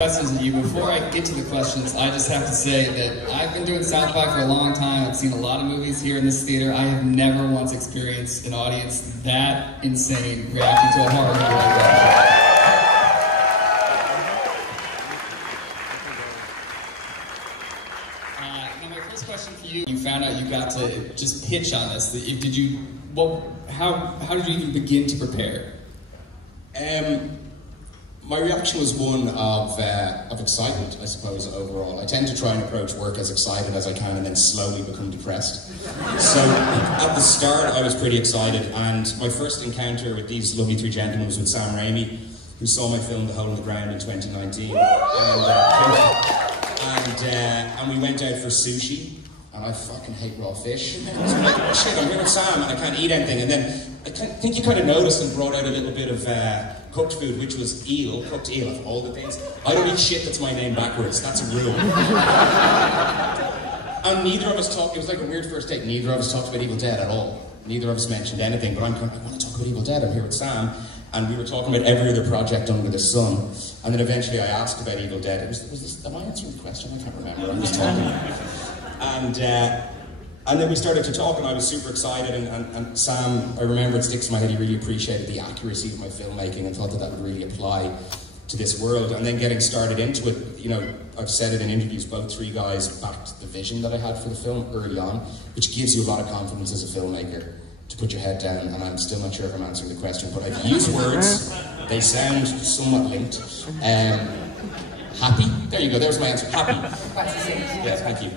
Questions of you. Before I get to the questions, I just have to say that I've been doing South by for a long time. I've seen a lot of movies here in this theater. I have never once experienced an audience that insane reacting to a horror movie like that. Now my first question for you, you found out you got to just pitch on this. Did you, how did you even begin to prepare? My reaction was one of excitement, I suppose, overall. I tend to try and approach work as excited as I can and then slowly become depressed. So at the start, I was pretty excited, and my first encounter with these lovely three gentlemen was with Sam Raimi, who saw my film The Hole in the Ground in 2019. And we went out for sushi, and I fucking hate raw fish. So I'm like, oh shit, I'm here with Sam, and I can't eat anything. And then I think you kind of noticed and brought out a little bit of cooked food, which was eel, cooked eel, of all the things. I don't eat shit that's my name backwards, that's a rule. And neither of us talked, it was like a weird first date, neither of us talked about Evil Dead at all. Neither of us mentioned anything, but I'm kind of, I want to talk about Evil Dead, I'm here with Sam. And we were talking about every other project under the sun. And then eventually I asked about Evil Dead. Was this, am I answering the question? I can't remember, I'm just talking. And then we started to talk, and I was super excited, and Sam, I remember it sticks in my head, he really appreciated the accuracy of my filmmaking and thought that that would really apply to this world. And then getting started into it, you know, I've said it in interviews, both three guys backed the vision that I had for the film early on, which gives you a lot of confidence as a filmmaker to put your head down, and I'm still not sure if I'm answering the question, but I've used words, they sound somewhat linked. Happy? There you go, there's my answer, happy. Yes, thank you.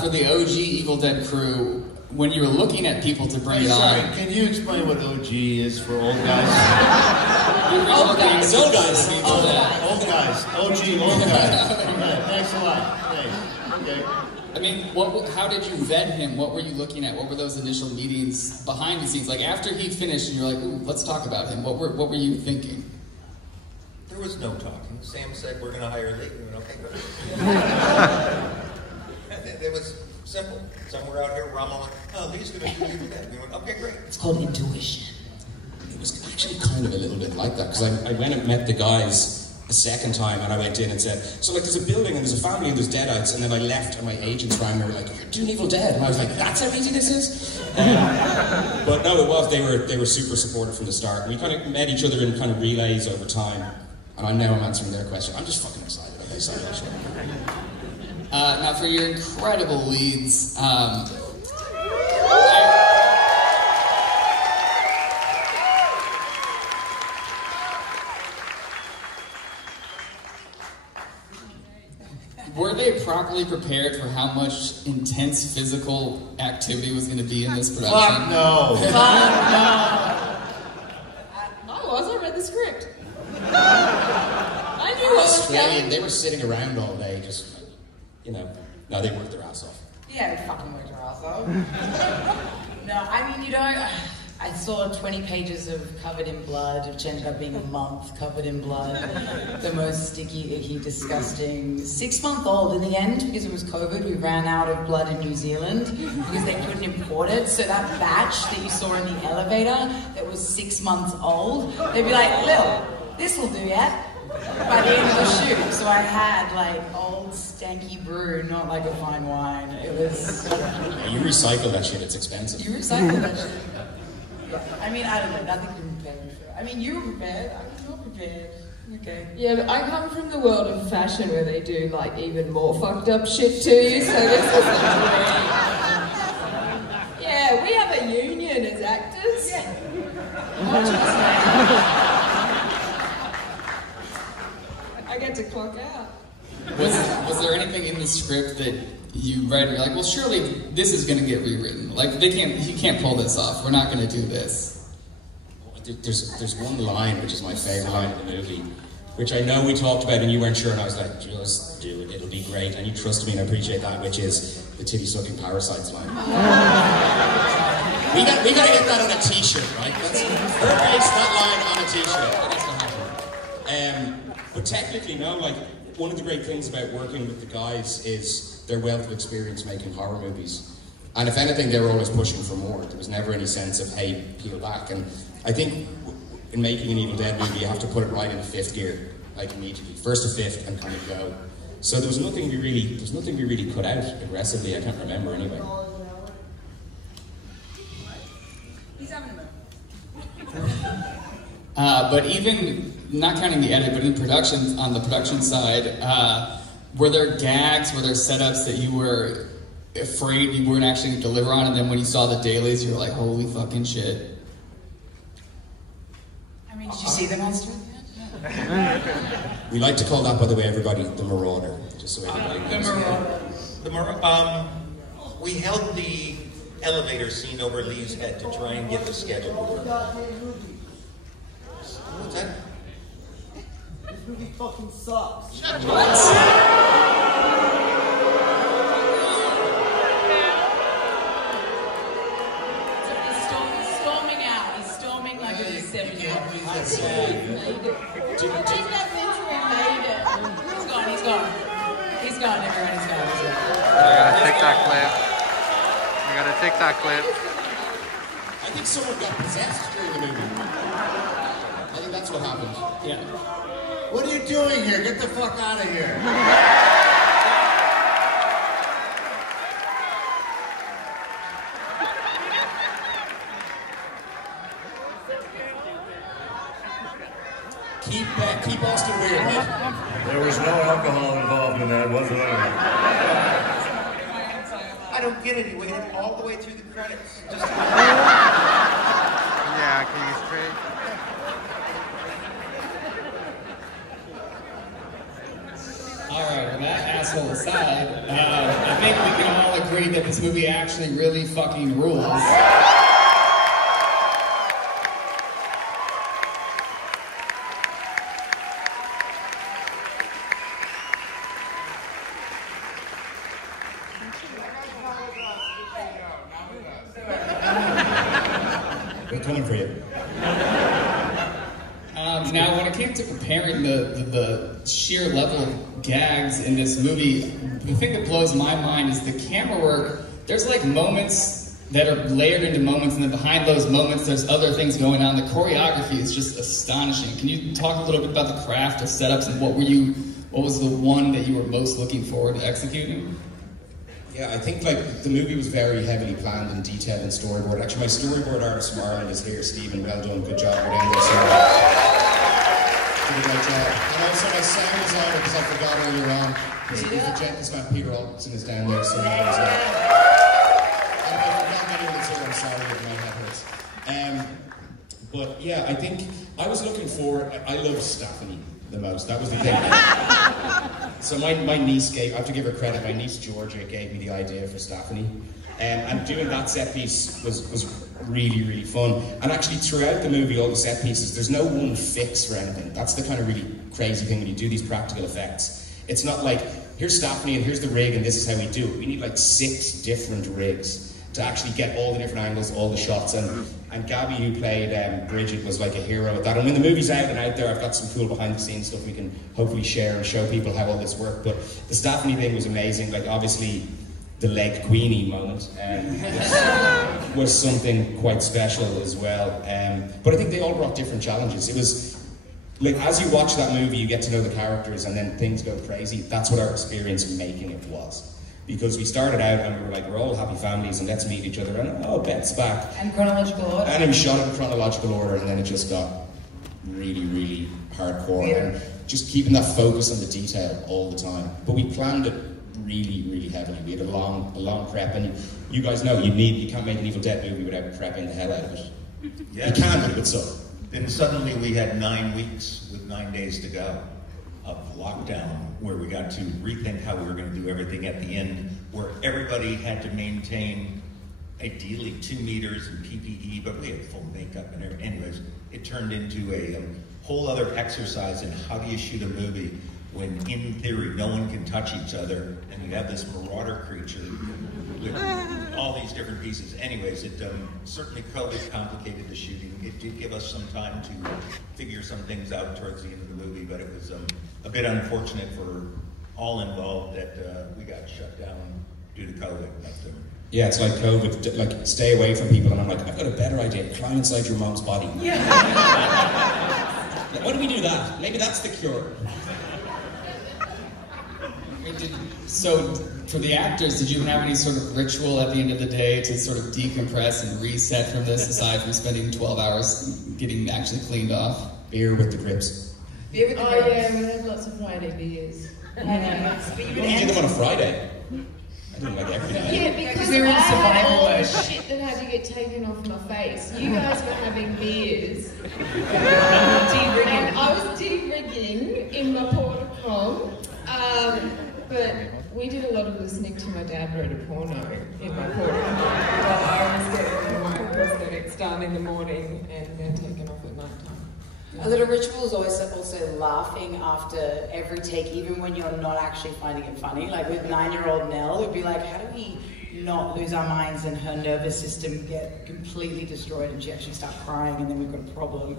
For the OG Evil Dead crew, when you were looking at people to bring it sorry, on... can you explain what OG is for old guys? Old guys. It's old guys. Old guys. OG, old guys. Okay, thanks a lot. Thanks. Okay. I mean, how did you vet him? What were you looking at? What were those initial meetings behind the scenes? Like, after he finished and you're like, ooh, let's talk about him. What were you thinking? There was no talking. Sam said, we're going to hire Lee. We went, okay, good. It was simple. Somewhere out here, Rommel went, oh, Lee's going to do Evil Dead. We went, okay, great. It's called intuition. It was actually kind of a little bit like that, because I went and met the guys a second time, and I went in and said, so like there's a building and there's a family and there's deadites, and then I left and my agents rang me and were like, you're doing Evil Dead, and I was like, that's how easy this is? But no, it was, they were super supportive from the start. We kind of met each other in kind of relays over time, and I'm answering their question. I'm just fucking excited about this. Now for your incredible leads, were they properly prepared for how much intense physical activity was going to be in this production? Fuck no. Fuck no. I read the script. I knew what was coming. They were sitting around all day, just, you know, no, they worked their ass off. Yeah, we fucking worked our ass off. No, I mean, you know, I saw 20 pages of covered in blood, which ended up being a month covered in blood. The most sticky, icky, disgusting. 6-month-old in the end, because it was COVID, we ran out of blood in New Zealand because they couldn't import it. So that batch that you saw in the elevator that was 6 months old, they'd be like, Lil, this will do, yeah? By the end of the shoot. So I had like old stanky brew, not like a fine wine. It was... Yeah, you recycle that shit, it's expensive. You recycle that shit. I mean, I don't know, nothing can prepare me for it. I mean, you were prepared, I was not prepared. Okay. Yeah, but I come from the world of fashion where they do like even more fucked up shit to you, so this was like yeah, we have a union as actors. Yeah. I get to clock out. Was there anything in the script that you read and you're like, well, surely this is going to get rewritten? Like, you can't pull this off. We're not going to do this. There's one line, which is my favorite line of the movie, which I know we talked about and you weren't sure, and I was like, just do it, it'll be great. And you trusted me and I appreciate that, which is the titty-sucking parasites line. we got to get that on a t-shirt, right? Let's base that line on a t-shirt. That's what happened. But technically, no, like, one of the great things about working with the guys is their wealth of experience making horror movies. And if anything, they were always pushing for more. There was never any sense of, hey, peel back. And I think in making an Evil Dead movie, you have to put it right into 5th gear. like immediately, first to fifth, and kind of go. So there was nothing we really cut out aggressively. I can't remember anyway. He's having a moment. But even, not counting the edit, but in production, on the production side, were there gags, were there setups that you were afraid you weren't actually going to deliver on, and then when you saw the dailies, you were like, holy fucking shit? I mean, did you see the monster? We like to call that, by the way, everybody, the Marauder, just so everybody knows. The Marauder. We held the elevator scene over Lee's head to try and get the schedule to work. What's that? This movie fucking sucks. He's storming out. He's storming like a 7-year-old. He's gone. He's gone. He's gone. Everyone, he's gone. I got a TikTok clip. I think someone got possessed during the movie. I think that's what happened. Yeah. What are you doing here? Get the fuck out of here. Keep Austin weird, mate. There was no alcohol involved in that, was there? I don't get it. He waited all the way through the credits. Yeah, can you straight? Alright, well that asshole aside, I think we can all agree that this movie actually really fucking rules. We're coming for you. Now, when it came to comparing the sheer level of gags in this movie, the thing that blows my mind is the camera work. There's like moments that are layered into moments, and then behind those moments, there's other things going on. The choreography is just astonishing. Can you talk a little bit about the craft of setups and what was the one that you were most looking forward to executing? Yeah, I think like the movie was very heavily planned and detailed and storyboard. Actually, my storyboard artist from Ireland is here, Stephen. Well done, good job with English. Did a great job. And also my sound designer, because I forgot earlier on, is the gentleman man Peter Albertson is down there, so he knows that. And if I forgot anyone that's here, I'm sorry if my head hurts. But yeah, I think I was looking for. I loved Stephanie the most. That was the thing. So my niece I have to give her credit, my niece Georgia gave me the idea for Stephanie. And doing that set piece was really, really fun. And actually throughout the movie, all the set pieces, there's no one fix for anything. That's the kind of really crazy thing when you do these practical effects. It's not like, here's Stephanie and here's the rig and this is how we do it. We need like 6 different rigs to actually get all the different angles, all the shots. And Gabby, who played Bridget, was like a hero at that. And when the movie's out and out there, I've got some cool behind-the-scenes stuff we can hopefully share and show people how all this worked. But the Stephanie thing was amazing. Like, obviously, the leg Queenie moment was something quite special as well. But I think they all brought different challenges. It was, like, as you watch that movie, you get to know the characters and then things go crazy. That's what our experience in making it was. Because we started out and we were like, we're all happy families and let's meet each other, and oh, Beth's back. And chronological order. And it was shot in chronological order, and then it just got really, really hardcore. Yeah. And just keeping that focus on the detail all the time. But we planned it really, really heavily. We had a long prep, and you guys know you can't make an Evil Dead movie without prepping the hell out of it. Yeah. You can, but it's so. Then suddenly we had 9 weeks with 9 days to go of lockdown, where we got to rethink how we were going to do everything at the end, where everybody had to maintain ideally 2 meters in PPE, but we had full makeup and everything. Anyways, it turned into a whole other exercise in how do you shoot a movie when, in theory, no one can touch each other, and you have this marauder creature with all these different pieces. Anyways, it certainly COVID complicated the shooting. It did give us some time to figure some things out towards the end of the movie, but it was a bit unfortunate for all involved that we got shut down due to COVID. But, yeah, it's like COVID, like stay away from people, and I'm like, I've got a better idea. Climb inside your mom's body. Yeah. Why don't we do that? Maybe that's the cure. So, for the actors, did you have any sort of ritual at the end of the day to sort of decompress and reset from this, aside from spending 12 hours getting actually cleaned off? Beer with the grips. Beer with the Oh yeah, we had lots of Friday beers. Why don't you do them on a Friday? I don't like every night. Yeah, because we were in I had survival all the mode. shit that had to get taken off my face. You guys were having beers. And I was de-rigging in my porta-com. But we did a lot of listening to my dad read a porno in my porta-com. While I was getting my prosthetics done in the morning and then taken off at night time. A little ritual is always also laughing after every take, even when you're not actually finding it funny. Like with 9-year-old Nell, it'd be like, how do we not lose our minds and her nervous system get completely destroyed and she actually start crying and then we've got a problem.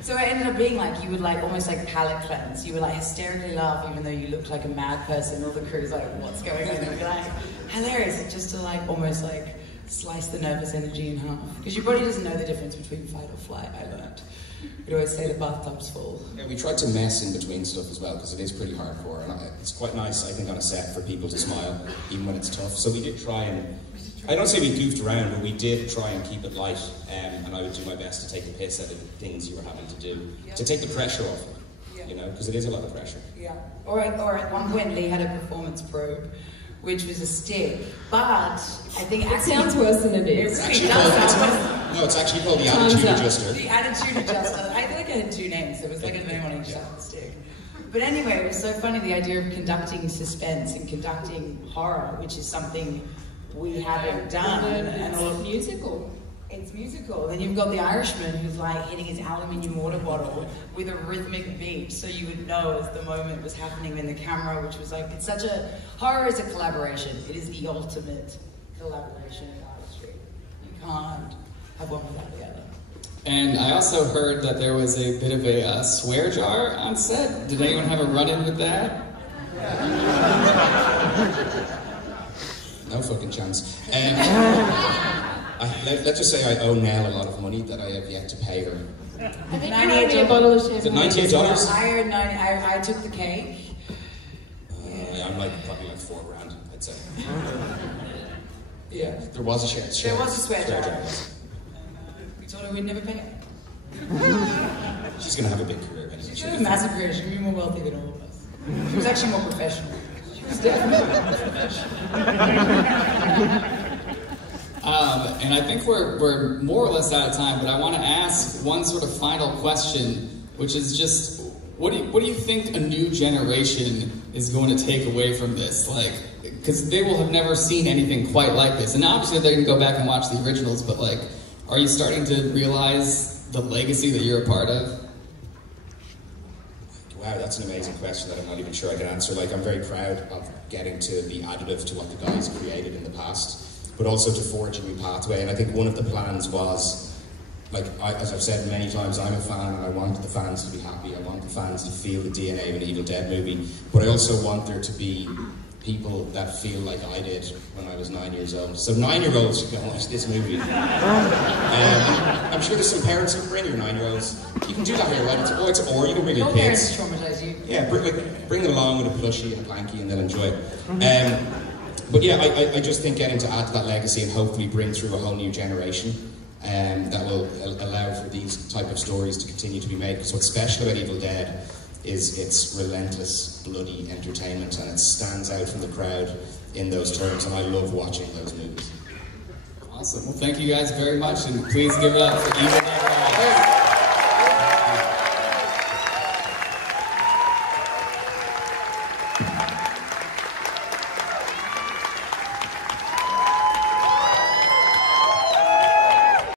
So it ended up being like, you would like almost like palate cleanse. You would like hysterically laugh even though you looked like a mad person. All the crew's like, what's going on? And you'd be like, hilarious, just to like almost like slice the nervous energy in half. Because your body doesn't know the difference between fight or flight, I learned. We'd always say the bathtub's full. Yeah, we tried to mess in between stuff as well, because it is pretty hardcore, and it's quite nice, I think, on a set for people to smile, even when it's tough. So we did try and, I don't say we goofed around, but we did try and keep it light, and I would do my best to take the piss out of the things you were having to do, to take the pressure off it, you know, because it is a lot of pressure. Yeah. Or at one point, Lee had a performance probe, which was a stick, but I think it sounds worse than it is. It really does sound worse. No, it's actually called the attitude adjuster. The attitude adjuster. I feel like it had 2 names. There was like a name on each side of the stick. But anyway, it was so funny, the idea of conducting suspense and conducting horror, which is something we haven't done. And it's musical. It's musical. Then you've got the Irishman who's like hitting his aluminium water bottle with a rhythmic beat, so you would know as the moment was happening in the camera, which was like, it's such a, horror is a collaboration. It is the ultimate collaboration in artistry. You can't have one without the other. And I also heard that there was a bit of a swear jar on set. Did anyone have a run-in with that? No fucking chance. Let's just say I owe Nell a lot of money that I have yet to pay her. I think you owe me a bottle of champagne. Is it $98? I heard I took the cake. I'm like probably like $4 grand, I'd say. Yeah, there was a share. There was a swear jar. We told her we'd never pay her. She's gonna have a big career anyway. She's gonna have a massive career. She's gonna be more wealthy than all of us. She was actually more professional. She was definitely more professional. And I think we're more or less out of time, but I want to ask one sort of final question, which is just, what do you think a new generation is going to take away from this? Like, because they will have never seen anything quite like this, and obviously they can go back and watch the originals, but like, are you starting to realize the legacy that you're a part of? Wow, that's an amazing question that I'm not even sure I can answer. Like, I'm very proud of getting to be additive to what the guys created in the past, but also to forge a new pathway. And I think one of the plans was, like, as I've said many times, I'm a fan and I want the fans to be happy. I want the fans to feel the DNA of an Evil Dead movie, but I also want there to be people that feel like I did when I was 9 years old. So 9-year-olds should go and watch this movie. I'm sure there's some parents who bring your 9-year-olds. You can do that here, right? Or you can bring your kids. Your parents traumatize you. Yeah, bring them along with a plushie and a blankie and they'll enjoy it. But yeah, I just think getting to add to that legacy and hopefully bring through a whole new generation that will allow for these type of stories to continue to be made. Because what's special about Evil Dead is its relentless, bloody entertainment, and it stands out from the crowd in those terms, and I love watching those movies. Awesome. Well, thank you guys very much, and please give it up for Evil Dead.